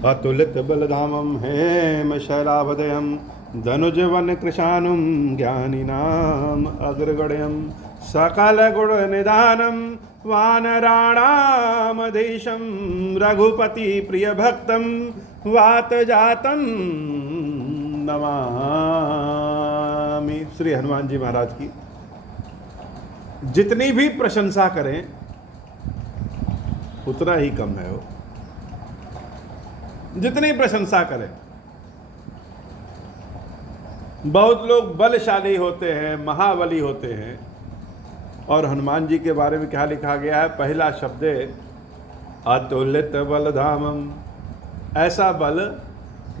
अतुलित बलधामं हेम शैलाभदयं धनुजवन कृशानुं ज्ञानिनाम् अग्रगण्यं सकल गुण निधानं वानराणामधीशं रघुपति प्रिय भक्तं वात जातं नमामि। श्री हनुमान जी महाराज की जितनी भी प्रशंसा करें उतना ही कम है। वो जितनी प्रशंसा करें, बहुत लोग बलशाली होते हैं, महाबली होते हैं, और हनुमान जी के बारे में क्या लिखा गया है? पहला शब्द अतुलित बलधामम, ऐसा बल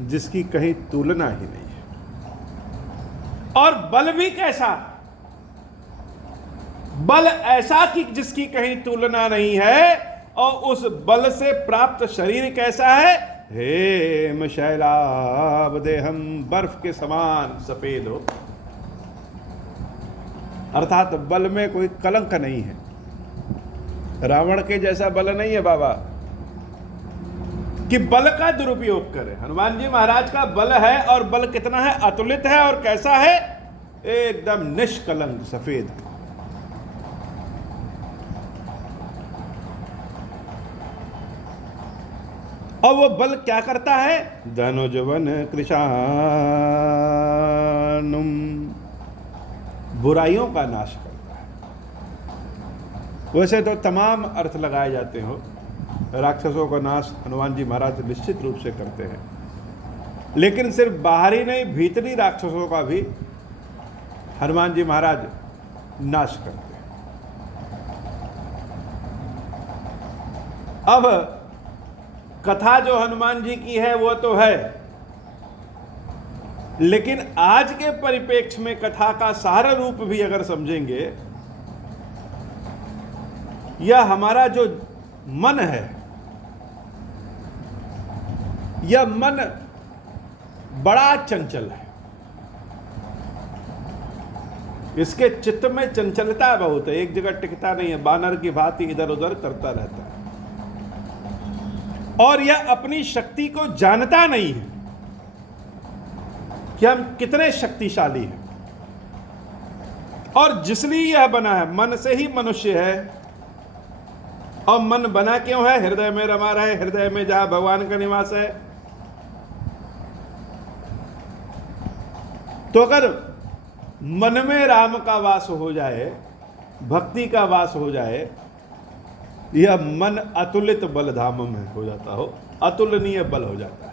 जिसकी कहीं तुलना ही नहीं है। और बल भी कैसा? बल ऐसा कि जिसकी कहीं तुलना नहीं है, और उस बल से प्राप्त शरीर कैसा है? हेम शैलाभ देहम, बर्फ के समान सफेद हो। अर्थात बल में कोई कलंक नहीं है। रावण के जैसा बल नहीं है बाबा कि बल का दुरुपयोग करे। हनुमान जी महाराज का बल है, और बल कितना है? अतुलित है। और कैसा है? एकदम निष्कलंक सफेद। और वो बल क्या करता है? धनुजवन कृशानुम, बुराइयों का नाश करता है। वैसे तो तमाम अर्थ लगाए जाते हो। राक्षसों का नाश हनुमान जी महाराज निश्चित रूप से करते हैं, लेकिन सिर्फ बाहरी नहीं, भीतरी राक्षसों का भी हनुमान जी महाराज नाश करते हैं। अब कथा जो हनुमान जी की है वो तो है, लेकिन आज के परिप्रेक्ष्य में कथा का सारा रूप भी अगर समझेंगे, यह हमारा जो मन है, यह मन बड़ा चंचल है। इसके चित्त में चंचलता बहुत है, एक जगह टिकता नहीं है, बानर की भांति इधर उधर करता रहता है। और यह अपनी शक्ति को जानता नहीं है कि हम कितने शक्तिशाली हैं। और जिसलिए यह बना है, मन से ही मनुष्य है। और मन बना क्यों है? हृदय में रमा रहे, हृदय में जहां भगवान का निवास है। तो अगर मन में राम का वास हो जाए, भक्ति का वास हो जाए, यह मन अतुलित बलधाम में हो जाता हो, अतुलनीय बल हो जाता है।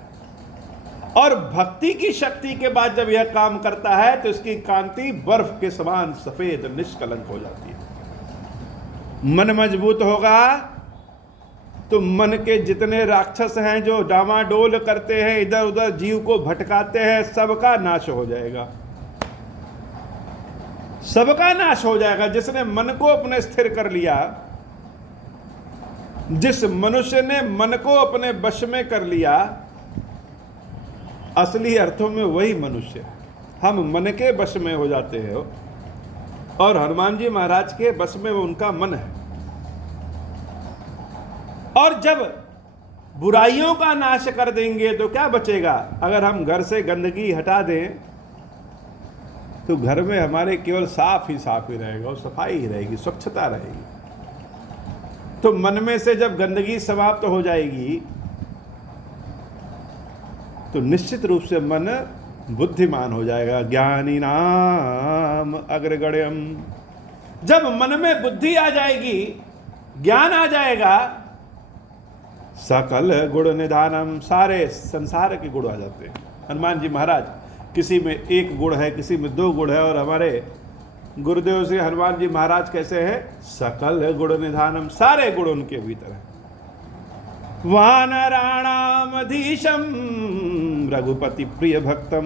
और भक्ति की शक्ति के बाद जब यह काम करता है तो इसकी कांति बर्फ के समान सफेद निष्कलंक हो जाती है। मन मजबूत होगा तो मन के जितने राक्षस हैं जो डामाडोल करते हैं, इधर उधर जीव को भटकाते हैं, सबका नाश हो जाएगा। सबका नाश हो जाएगा। जिसने मन को अपने स्थिर कर लिया, जिस मनुष्य ने मन को अपने वश में कर लिया, असली अर्थों में वही मनुष्य है। हम मन के वश में हो जाते हैं, और हनुमान जी महाराज के वश में उनका मन है। और जब बुराइयों का नाश कर देंगे तो क्या बचेगा? अगर हम घर से गंदगी हटा दें तो घर में हमारे केवल साफ ही रहेगा, और सफाई ही रहेगी, स्वच्छता रहेगी। तो मन में से जब गंदगी समाप्त हो जाएगी तो निश्चित रूप से मन बुद्धिमान हो जाएगा। ज्ञानी नाम अग्रगण्यम, जब मन में बुद्धि आ जाएगी, ज्ञान आ जाएगा, सकल गुण निधानम, सारे संसार के गुण आ जाते हैं। हनुमान जी महाराज, किसी में एक गुण है, किसी में दो गुण है, और हमारे गुरुदेव से हनुमान जी महाराज कैसे हैं? सकल गुण निधानम, सारे गुण उनके भीतर है। वानराणामधीशम रघुपति प्रिय भक्तम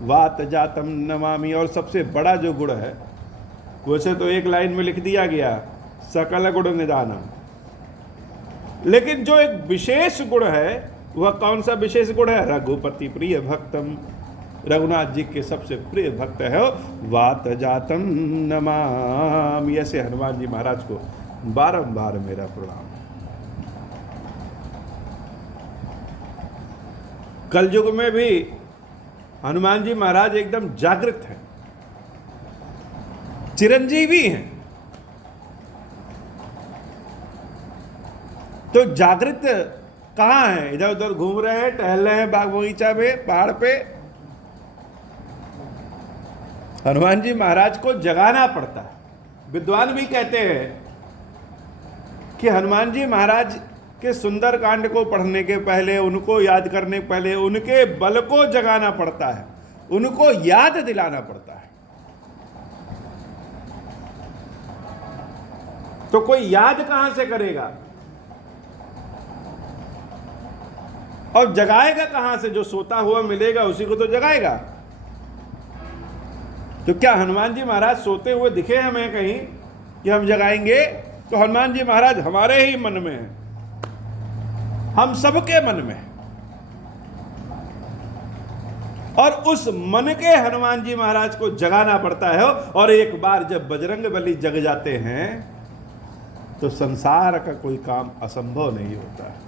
वात जातम नमामि। और सबसे बड़ा जो गुण है, वैसे तो एक लाइन में लिख दिया गया सकल गुण निधानम, लेकिन जो एक विशेष गुण है, वह कौन सा विशेष गुण है? रघुपति प्रिय भक्तम, रघुनाथ जी के सबसे प्रिय भक्त है वात जातम नमामि। ऐसे हनुमान जी महाराज को बारंबार मेरा प्रणाम। कलयुग में भी हनुमान जी महाराज एकदम जागृत हैं, चिरंजीवी हैं। तो जागृत कहां है? इधर उधर घूम रहे हैं, टहल रहे हैं बाग बगीचा में, पहाड़ पे। हनुमान जी महाराज को जगाना पड़ता है। विद्वान भी कहते हैं कि हनुमान जी महाराज के सुंदर कांड को पढ़ने के पहले, उनको याद करने के पहले, उनके बल को जगाना पड़ता है, उनको याद दिलाना पड़ता है। तो कोई याद कहां से करेगा और जगाएगा कहां से? जो सोता हुआ मिलेगा उसी को तो जगाएगा। तो क्या हनुमान जी महाराज सोते हुए दिखे हमें कहीं कि हम जगाएंगे? तो हनुमान जी महाराज हमारे ही मन में हैं, हम सबके मन में। और उस मन के हनुमान जी महाराज को जगाना पड़ता है। और एक बार जब बजरंगबली जग जाते हैं तो संसार का कोई काम असंभव नहीं होता है।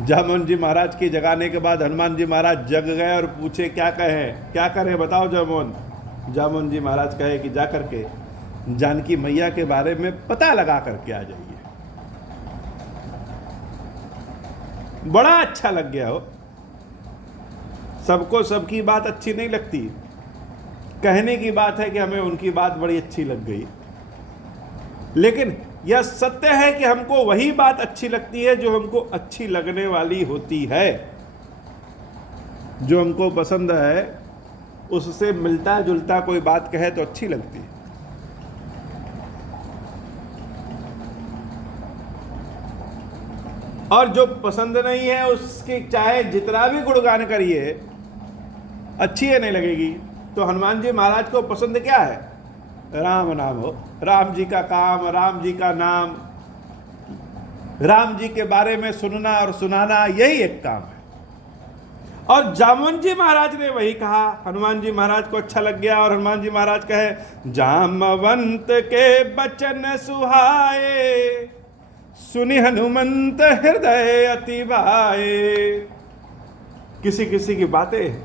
जामुन जी महाराज की जगाने के बाद हनुमान जी महाराज जग गए और पूछे क्या कहें, क्या करें बताओ जामुन। जामुन जी महाराज कहे कि जा करके जानकी मैया के बारे में पता लगा करके आ जाइए। बड़ा अच्छा लग गया हो। सबको सबकी बात अच्छी नहीं लगती, कहने की बात है कि हमें उनकी बात बड़ी अच्छी लग गई। लेकिन यह सत्य है कि हमको वही बात अच्छी लगती है जो हमको अच्छी लगने वाली होती है। जो हमको पसंद है उससे मिलता जुलता कोई बात कहे तो अच्छी लगती है। और जो पसंद नहीं है उसकी चाहे जितना भी गुणगान करिए अच्छी है नहीं लगेगी। तो हनुमान जी महाराज को पसंद क्या है? राम नाम हो, राम जी का काम, राम जी का नाम, राम जी के बारे में सुनना और सुनाना, यही एक काम है। और जामुन जी महाराज ने वही कहा। हनुमान जी महाराज को अच्छा लग गया और हनुमान जी महाराज कहे जामवंत के बचन सुहाए, सुनि हनुमंत हृदय अति भाए। किसी किसी की बातें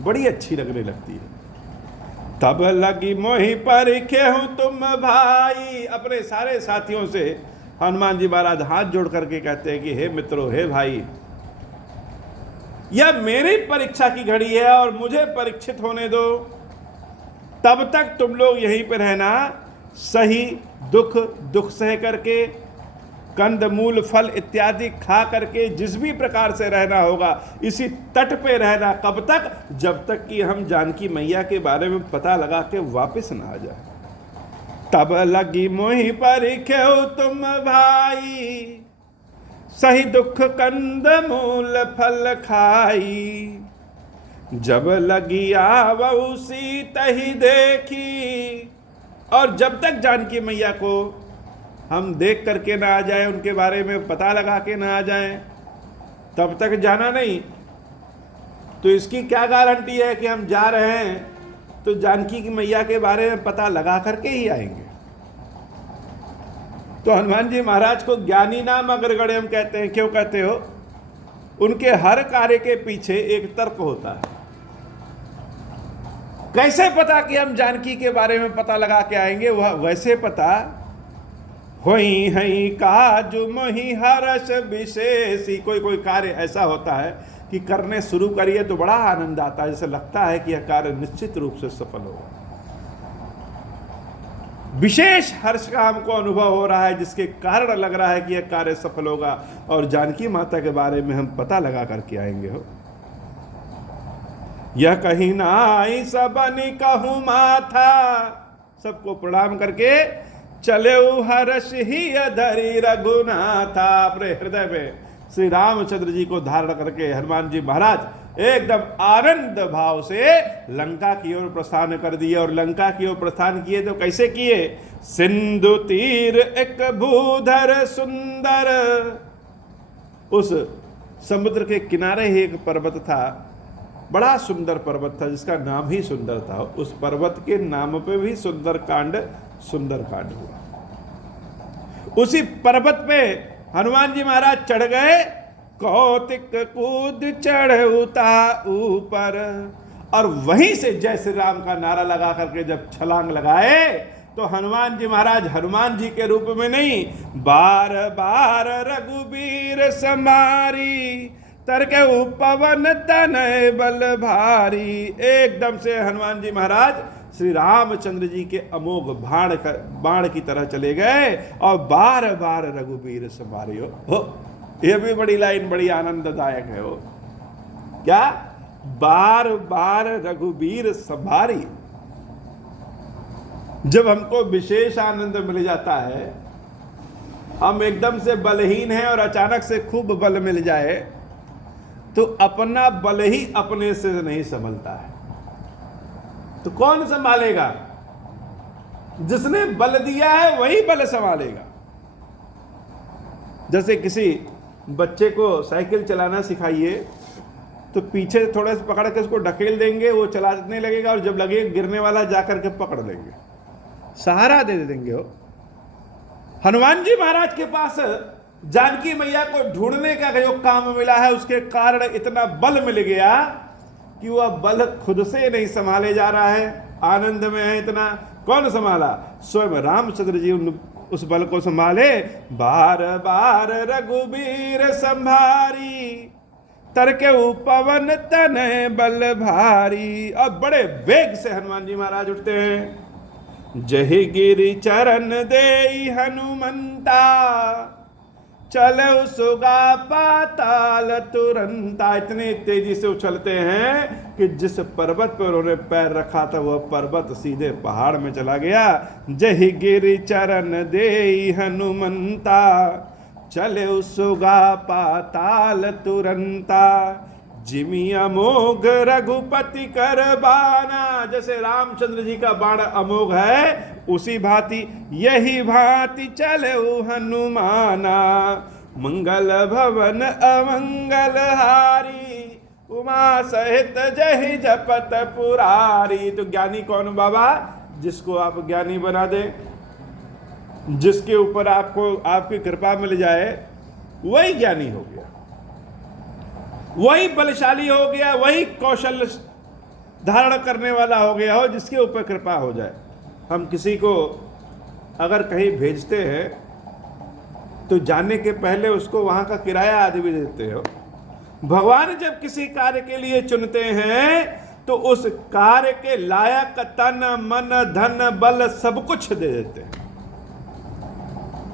बड़ी अच्छी लगने लगती है। तब लगी मोहि परिखे हूं तुम भाई। अपने सारे साथियों से हनुमान जी महाराज हाथ जोड़ करके कहते हैं कि हे मित्रों, हे भाई, यह मेरी परीक्षा की घड़ी है और मुझे परीक्षित होने दो। तब तक तुम लोग यहीं पर रहना, सही दुख सह करके, कंद मूल फल इत्यादि खा करके जिस भी प्रकार से रहना होगा इसी तट पे रहना। कब तक? जब तक कि हम जानकी मैया के बारे में पता लगा के वापस ना आ जाए। तब लगी मोहि परिखे तुम भाई, सही दुख कंद मूल फल खाई। जब लगी आवऊ सीत ही देखी। और जब तक जानकी मैया को हम देख करके ना आ जाए, उनके बारे में पता लगा के ना आ जाए, तब तक जाना नहीं। तो इसकी क्या गारंटी है कि हम जा रहे हैं तो जानकी की मैया के बारे में पता लगा करके ही आएंगे। तो हनुमान जी महाराज को ज्ञानी नाम अग्रगण्य हम कहते हैं। क्यों कहते हो? उनके हर कार्य के पीछे एक तर्क होता है। कैसे पता कि हम जानकी के बारे में पता लगा के आएंगे? वह वैसे पता होई हई काजु मोहि हर्ष विशेषी। कोई कार्य ऐसा होता है कि करने शुरू करिए तो बड़ा आनंद आता है, जैसे लगता है कि यह कार्य निश्चित रूप से सफल होगा। विशेष हर्ष का हमको अनुभव हो रहा है जिसके कारण लग रहा है कि यह कार्य सफल होगा और जानकी माता के बारे में हम पता लगा करके आएंगे। हो यह कहीं ना आई सबनी कहूं माथा। सबको प्रणाम करके चले हर्ष ही धरी रघुनाथा। अपने हृदय में श्री रामचंद्र जी को धारण करके हनुमान जी महाराज एकदम आनंद भाव से लंका की ओर प्रस्थान कर दिए। और लंका की ओर प्रस्थान किए तो कैसे किए? सिंधु तीर एक भूधर सुंदर। उस समुद्र के किनारे ही एक पर्वत था, बड़ा सुंदर पर्वत था जिसका नाम ही सुंदर था। उस पर्वत के नाम पे भी सुंदर कांड हुआ। उसी पर्वत पे हनुमान जी महाराज चढ़ गए, कौतिक कूद चढ़ उता ऊपर, और वहीं से जय श्री राम का नारा लगा करके जब छलांग लगाए तो हनुमान जी महाराज हनुमान जी के रूप में नहीं, बार बार रघुबीर समारी, तरके उपवन तनय बल भारी। एकदम से हनुमान जी महाराज श्री रामचंद्र जी के अमोघ बाण की तरह चले गए और बार बार रघुबीर समारी हो। यह भी बड़ी लाइन बड़ी आनंददायक है। हो क्या, बार बार रघुबीर संभारी। जब हमको विशेष आनंद मिल जाता है, हम एकदम से बलहीन हैं और अचानक से खूब बल मिल जाए, तो अपना बल ही अपने से नहीं संभलता है, तो कौन संभालेगा? जिसने बल दिया है वही बल संभालेगा। जैसे किसी बच्चे को साइकिल चलाना सिखाइए तो पीछे थोड़ा सा पकड़ के उसको ढकेल देंगे, वो चलाने लगेगा, और जब लगे गिरने वाला जाकर के पकड़ लेंगे, सहारा दे देंगे। वो हनुमान जी महाराज के पास जानकी मैया को ढूंढने का जो काम मिला है, उसके कारण इतना बल मिल गया कि वह बल खुद से नहीं संभाले जा रहा है, आनंद में है इतना। कौन संभाला? स्वयं रामचंद्र जी उस बल को संभाले। बार बार रघुबीर संभारी, तरके उपवन तनय बल भारी। और बड़े वेग से हनुमान जी महाराज उठते हैं। जहि गिरि चरण देई हनुमंता, चलो सुगा पाताल तुरंता। इतनी तेजी से उछलते हैं कि जिस पर्वत पर उन्होंने पैर रखा था वह पर्वत सीधे पहाड़ में चला गया। जहि गिरि चरण देई हनुमंता, चले सुगा पाताल तुरंता। जिमि अमोघ रघुपति कर बाना। जैसे रामचंद्र जी का बाण अमोघ है, उसी भांति यही भांति चले हनुमाना। मंगल भवन अमंगल हारी, उमा सहित जहि जपत पुरारी। तो ज्ञानी कौन बाबा? जिसको आप ज्ञानी बना दे, जिसके ऊपर आपको आपकी कृपा मिल जाए, वही ज्ञानी हो गया, वही बलशाली हो गया, वही कौशल धारण करने वाला हो गया हो, जिसके ऊपर कृपा हो जाए। हम किसी को अगर कहीं भेजते हैं तो जाने के पहले उसको वहां का किराया आदि भी देते हो। भगवान जब किसी कार्य के लिए चुनते हैं तो उस कार्य के लायक तन मन धन बल सब कुछ दे देते हैं।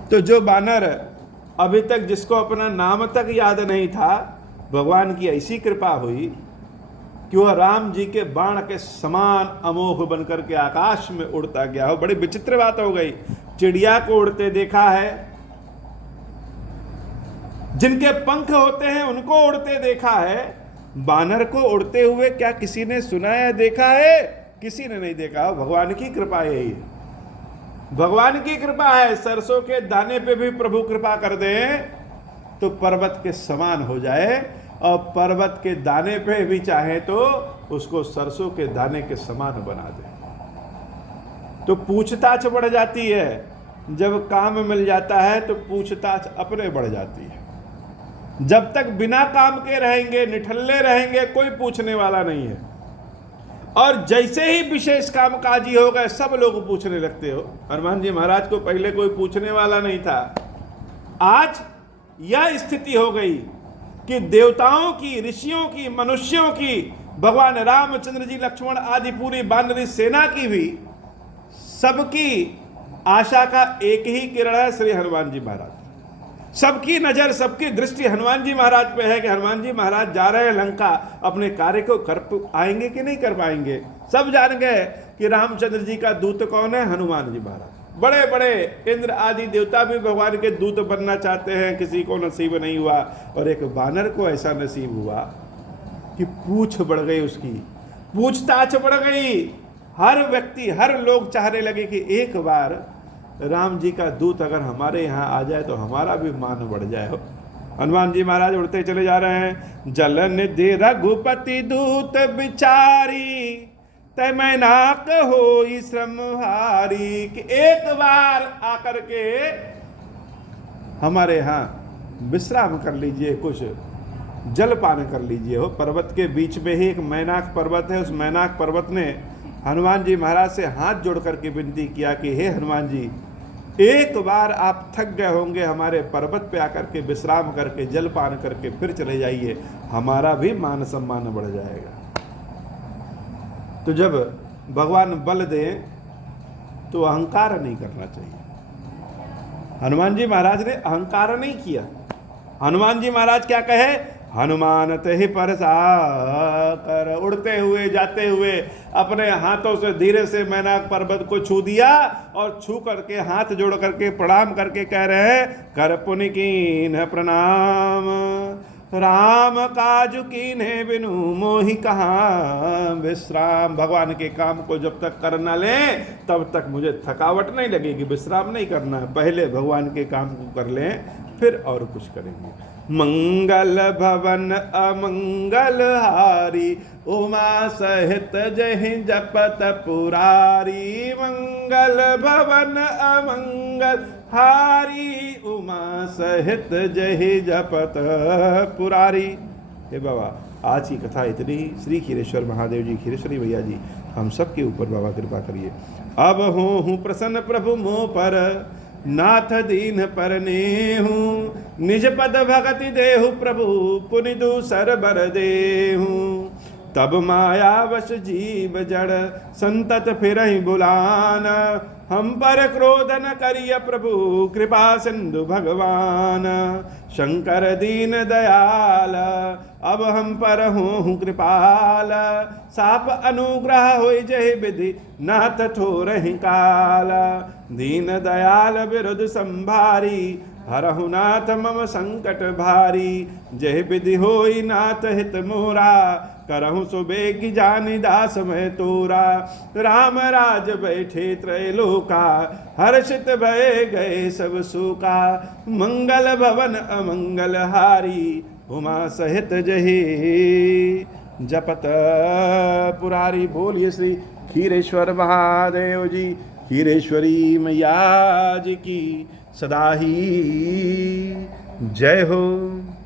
तो जो बानर अभी तक, जिसको अपना नाम तक याद नहीं था, भगवान की ऐसी कृपा हुई कि वह राम जी के बाण के समान अमोघ बनकर के आकाश में उड़ता गया हो। बड़ी विचित्र बात हो गई। चिड़िया को उड़ते देखा है, जिनके पंख होते हैं उनको उड़ते देखा है, बानर को उड़ते हुए क्या किसी ने सुना है, देखा है? किसी ने नहीं देखा। भगवान की कृपा यही है, भगवान की कृपा है। सरसों के दाने पे भी प्रभु कृपा कर दे तो पर्वत के समान हो जाए, और पर्वत के दाने पे भी चाहे तो उसको सरसों के दाने के समान बना दे। तो पूछताछ बढ़ जाती है। जब काम मिल जाता है तो पूछताछ अपने बढ़ जाती है। जब तक बिना काम के रहेंगे, निठल्ले रहेंगे, कोई पूछने वाला नहीं है। और जैसे ही विशेष काम काजी हो गए, सब लोग पूछने लगते हो। हनुमान जी महाराज को पहले कोई पूछने वाला नहीं था। आज यह स्थिति हो गई कि देवताओं की, ऋषियों की, मनुष्यों की, भगवान रामचंद्र जी, लक्ष्मण आदि पूरी वानरी सेना की भी, सबकी आशा का एक ही किरण है, श्री हनुमान जी महाराज। सबकी नजर, सबकी दृष्टि हनुमान जी महाराज पे है कि हनुमान जी महाराज जा रहे हैं लंका, अपने कार्य को कर आएंगे कि नहीं कर पाएंगे। सब जान गए कि रामचंद्र जी का दूत कौन है, हनुमान जी महाराज। बड़े बड़े इंद्र आदि देवता भी भगवान के दूत बनना चाहते हैं, किसी को नसीब नहीं हुआ। और एक बानर को ऐसा नसीब हुआ कि पूछ बढ़ गई, उसकी पूछताछ बढ़ गई। हर व्यक्ति, हर लोग चाहने लगे कि एक बार राम जी का दूत अगर हमारे यहाँ आ जाए तो हमारा भी मान बढ़ जाए। हो हनुमान जी महाराज उड़ते चले जा रहे हैं। जलन दे रघुपति दूत बिचारी, तय मैनाक होई श्रमहारी। कि एक बार आकर के हमारे यहाँ विश्राम कर लीजिए, कुछ जल पान कर लीजिए। हो पर्वत के बीच में ही एक मैनाक पर्वत है। उस मैनाक पर्वत ने हनुमान जी महाराज से हाथ जोड़ करके विनती किया कि हे हनुमान जी, एक बार आप थक गए होंगे, हमारे पर्वत पे आकर के विश्राम करके जल पान करके फिर चले जाइए, हमारा भी मान सम्मान बढ़ जाएगा। तो जब भगवान बल दें तो अहंकार नहीं करना चाहिए। हनुमान जी महाराज ने अहंकार नहीं किया। हनुमान जी महाराज क्या कहे, हनुमान ते पर कर, उड़ते हुए जाते हुए अपने हाथों से धीरे से मैनाक पर्वत को छू दिया और छू करके हाथ जोड़ करके प्रणाम करके कह रहे हैं, कर पुनि कीन्ह प्रणाम, राम काजु कीन्हे बिनु मोहि कहाँ विश्राम। भगवान के काम को जब तक कर न ले तब तक मुझे थकावट नहीं लगेगी, विश्राम नहीं करना है। पहले भगवान के काम को कर लें फिर और कुछ करेंगे। मंगल भवन अमंगल हारी, उमा सहित जहि जपत पुरारी। मंगल भवन अमंगल हारी, उमा सहित जहि जपत पुरारी। हे बाबा, आज की कथा इतनी ही। श्री खीरेश्वर महादेव जी, खीरेश्वरी भैया जी, हम सब के ऊपर बाबा कृपा करिए। अब हूँ प्रसन्न प्रभु मोह पर, नाथ दीन पर नेहू, निज पद भगति देहु प्रभु, पुनि दूसर बर देहू। तब माया वश जीव जड़, संतत फिरहि बुलान, हम पर क्रोध न करिय प्रभु, कृपा सिंधु भगवान। शंकर दीन दयाल, अब हम पर हों कृपाल, साप अनुग्रह होई जहि विधि, नाथ ठोरहि काल। दीन दयाल विरुद्ध संभारी, हरहु नाथ मम संकट भारी। जहि विधि होई नाथ हित मोरा, करहु सुबेग जानि दास मैं तोरा। राम राज बैठे त्रैलोका, हर्षित भय गए सब शोका। मंगल भवन अमंगल हारी, उमा सहित जहि जपत पुरारी। बोलिए श्री खीरेश्वर महादेव जी, खीरेश्वरी मैया जी की सदा ही जय हो।